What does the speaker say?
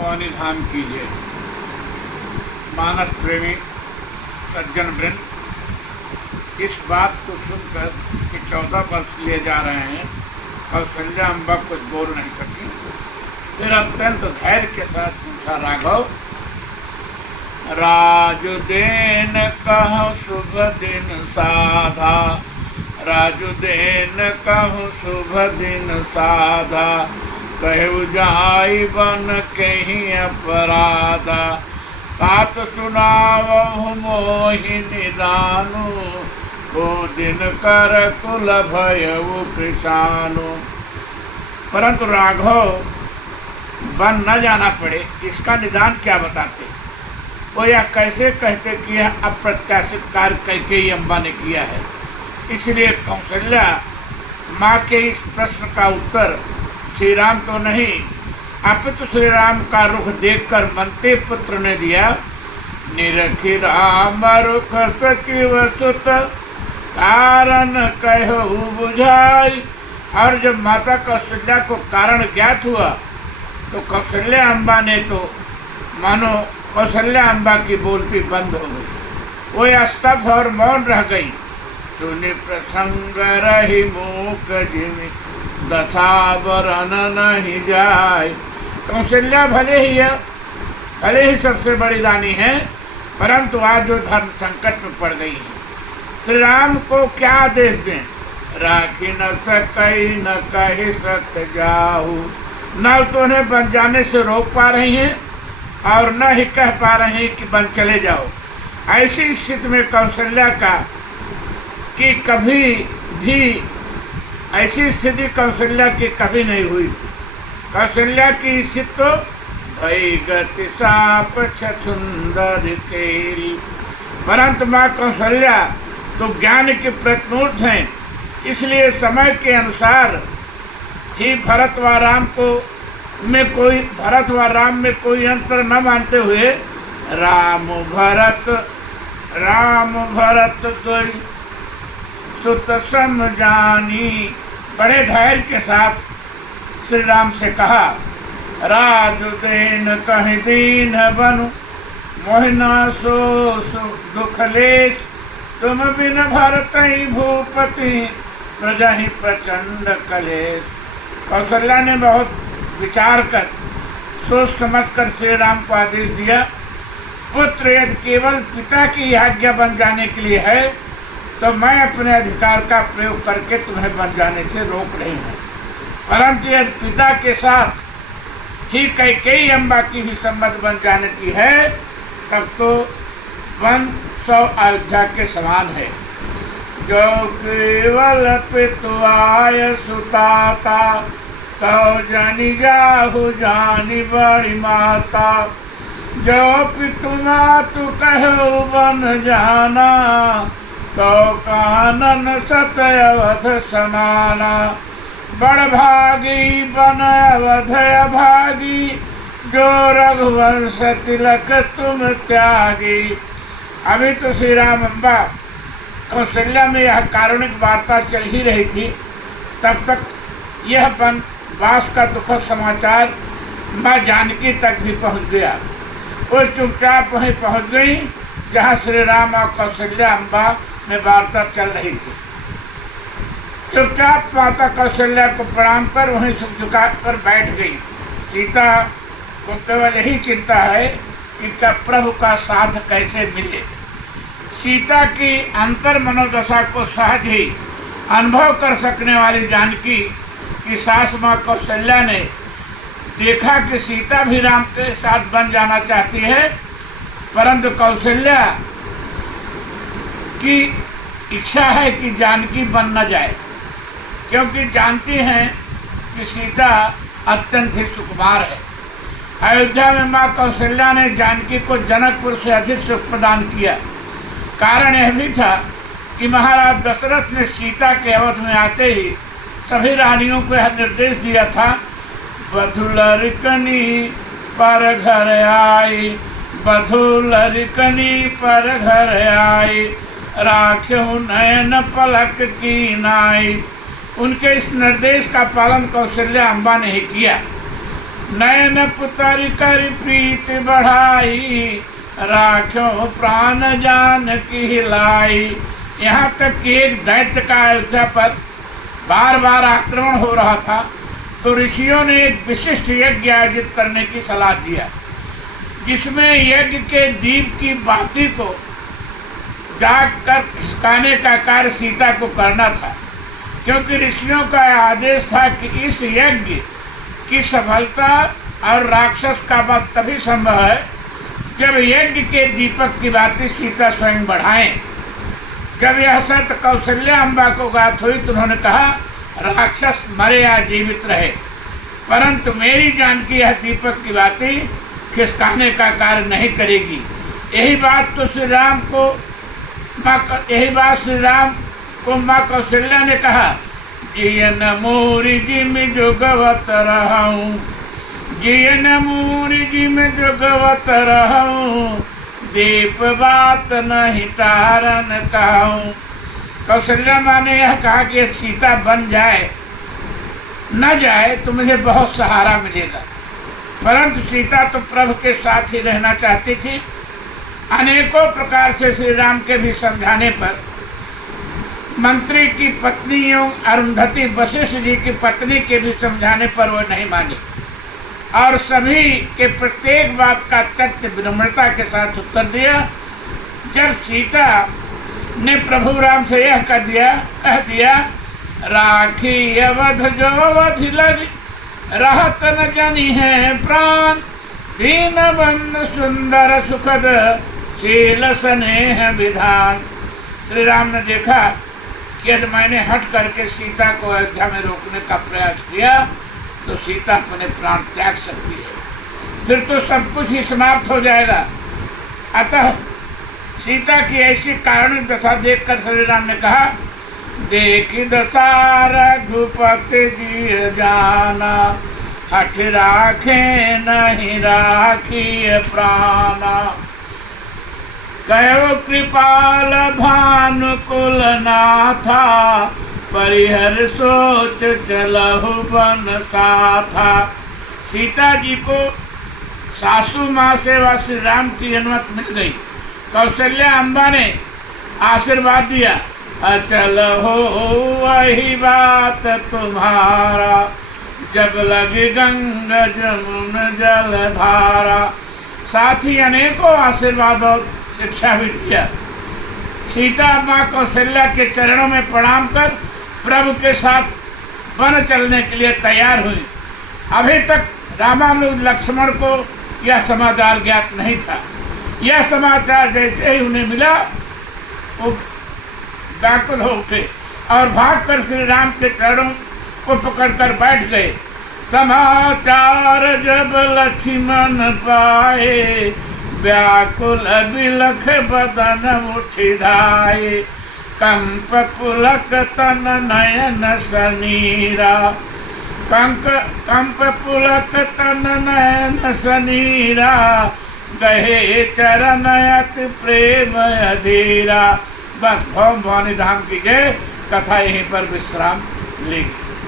भवानी धाम कीजिए। मानस प्रेमी सज्जन वृंद इस बात को सुनकर कि 14 वर्ष लिए जा रहे हैं, कौशल्या अम्बा कुछ बोल नहीं सकी। फिर अत्यंत धैर्य के साथ पूछा, राघव, राजुदेन कहूँ शुभ दिन साधा, राजुदेन कहूँ शुभ दिन साधा, कहु जाई बन कहीं अपराधा, तात सुनावहु मोहि निदानु, को दिन कर कुल भयउ कृशानु। परंतु राघव वन न जाना पड़े, इसका निदान क्या बताते? वो यह कैसे कहते कि यह अप्रत्याशित कार्य कैकेयी अम्बा ने किया है। इसलिए कौशल्या माँ के इस प्रश्न का उत्तर श्री राम तो नहीं, अपितु श्री राम का रुख देखकर मंते पुत्र ने दिया। निरखि राम रुख सचिव सुत, कारण कहु बुझाई। और जब माता कौशल्या को कारण ज्ञात हुआ तो कौशल्या अम्बा ने तो मानो कौशल्या अम्बा की बोलती बंद हो गई। वो स्तब्ध और मौन रह गई। सुनि प्रसंग रही मूक जिमि, दशावरन नहीं जाय। कौशल्या भले ही सबसे बड़ी रानी है, परंतु आज जो धर्म संकट में पड़ गई है। श्री राम को क्या आदेश दें? राखी न सकई न कही सक जाहू। न तो उन्हें बन जाने से रोक पा रही हैं और न ही कह पा रही कि बन चले जाओ। ऐसी स्थिति में कौशल्या का कि कभी भी ऐसी स्थिति कौशल्या की कभी नहीं हुई थी। कौशल्या की स्थिति तो भई गति साप छुंदर केरी। परंतु माँ कौशल्या तो ज्ञान की प्रतिमूर्त हैं, इसलिए समय के अनुसार ही भरत व राम में कोई अंतर न मानते हुए राम भरत कोई सुत समझानी, बड़े धैर्य के साथ श्री राम से कहा, राजुदेन कहि दीन बनु, मोहिना सो दुख लेस, तुम बिन भरतहि भूपति, प्रजा ही प्रचंड कलेश। कौशल्या ने बहुत विचार कर सोच समझ कर श्री राम को आदेश दिया, पुत्र यदि केवल पिता की आज्ञा बन जाने के लिए है तो मैं अपने अधिकार का प्रयोग करके तुम्हें बन जाने से रोक रही हूँ। परंतु यदि पिता के साथ ही कैकेयी अम्बा की भी सम्मत बन जाने की है, तब तो वन 100 अयोध्या के समान है। जो केवल पितुआय सुताता, तो जानी जाहु जानी बड़ी माता। जो पितु मातु कहु बन जाना, तो कानन सत अवध समाना। बड़ भागी बन अवध अभागी, जो रघुवंश तिलक तुम त्यागी। अभी तो श्री राम अम्बा कौशल्या में यह कारुणिक वार्ता चल ही रही थी, तब तक यह वनवास का दुखद समाचार माँ जानकी तक भी पहुँच गया। वो चुपचाप वहीं पहुँच गई जहाँ श्री राम और कौशल्या अम्बा में वार्ता चल रही थी। चुपचाप माता कौशल्या को प्रणाम कर वहीं झुका कर बैठ गई। सीता को केवल यही चिंता है कि प्रभु का साथ कैसे मिले। सीता की अंतर मनोदशा को सहज ही अनुभव कर सकने वाली जानकी की सास माँ कौशल्या ने देखा कि सीता भी राम के साथ बन जाना चाहती है, परंतु कौशल्या की इच्छा है कि जानकी बन न जाए, क्योंकि जानती हैं कि सीता अत्यंत ही सुकुमार है। अयोध्या में माँ कौशल्या ने जानकी को जनकपुर से अधिक सुख प्रदान किया। कारण यह भी था कि महाराज दशरथ ने सीता के अवध में आते ही सभी रानियों को यह निर्देश दिया था, बधुलरिकनी पर घर आई, बधुलरिकनी पर घर आई, राख्यहु नयन पलक की नाई। उनके इस निर्देश का पालन कौशल्या अम्बा ने ही किया। नयन पुतर कर प्रीत बढ़ाई, राखो प्राण जान की लाई। यहाँ तक कि एक दैत्य का अयोध्या पर बार बार आक्रमण हो रहा था, तो ऋषियों ने एक विशिष्ट यज्ञ आयोजित करने की सलाह दिया, जिसमें यज्ञ के दीप की बाती को जाकर खिसकाने का कार्य सीता को करना था, क्योंकि ऋषियों का आदेश था कि इस यज्ञ की सफलता और राक्षस का वध तभी संभव है जब यज्ञ के दीपक की बाती सीता स्वयं बढ़ाएं। जब यह शर्त कौशल्या अम्बा को ज्ञात हुई तो उन्होंने कहा, राक्षस मरे या जीवित रहे, परंतु मेरी जान की यह दीपक की बाती खिसकाने का कार्य नहीं करेगी। यही बात श्री राम को माँ कौशल्या ने कहा, जियन मोरी जी में जोगवत रहूं, जियन मोरी जी में जोगवत रहूं, दीप बात नहीं तारन कहूं। कौशल्या माँ ने यह कहा कि सीता बन जाए न जाए तो मुझे बहुत सहारा मिलेगा, परंतु सीता तो प्रभु के साथ ही रहना चाहती थी। अनेकों प्रकार से श्री राम के भी समझाने पर मंत्री की पत्नियों अरुंधति वशिष्ठ जी की पत्नी के भी समझाने पर वो नहीं मानी और सभी के प्रत्येक बात का तथ्य विनम्रता के साथ उत्तर दिया। जब सीता ने प्रभु राम से यह कह दिया, राखी अवध जो अवधि लगी, रहत न जानी है प्राण, दीन बंद सुंदर सुखद शील स्नेह विधान। श्री राम ने देखा कि यदि मैंने हट करके सीता को अयोध्या में रोकने का प्रयास किया तो सीता अपने प्राण त्याग सकती है, फिर तो सब कुछ ही समाप्त हो जाएगा। अतः सीता की ऐसी कारुणिक दशा देखकर श्री राम ने कहा, देख दशा रघुपति जी जाना, हठ राखे नहीं राखी प्राणा, कहो कृपाल भानुकुल नाथा, परिहर सोच चलहु बन साथा। सीता जी को सासू माँ से व श्री राम की अनुमति मिल गई। कौशल्या अम्बा ने आशीर्वाद दिया, अचल हो वही बात तुम्हारा, जब लगी गंगा जमुन जलधारा। साथ ही अनेकों आशीर्वाद और शिक्षा भी दिया। सीता माँ कौशल्या के चरणों में प्रणाम कर प्रभु के साथ वन चलने के लिए तैयार हुई। अभी तक रामानुज लक्ष्मण को यह समाचार ज्ञात नहीं था। यह समाचार जैसे ही उन्हें मिला वो व्याकुल हो उठे और भागकर श्री राम के चरणों को पकड़कर बैठ गए। समाचार जब लक्ष्मण पाए, व्याकुल बिलख बदन उठि धाये, कंप पुलक तन नयन सनीरा, कंप पुलक तन नयन सनीरा, गहे चरण अति प्रेम अधीरा। बस भवन भवानी धाम की जय। कथा यहीं पर विश्राम लेगी।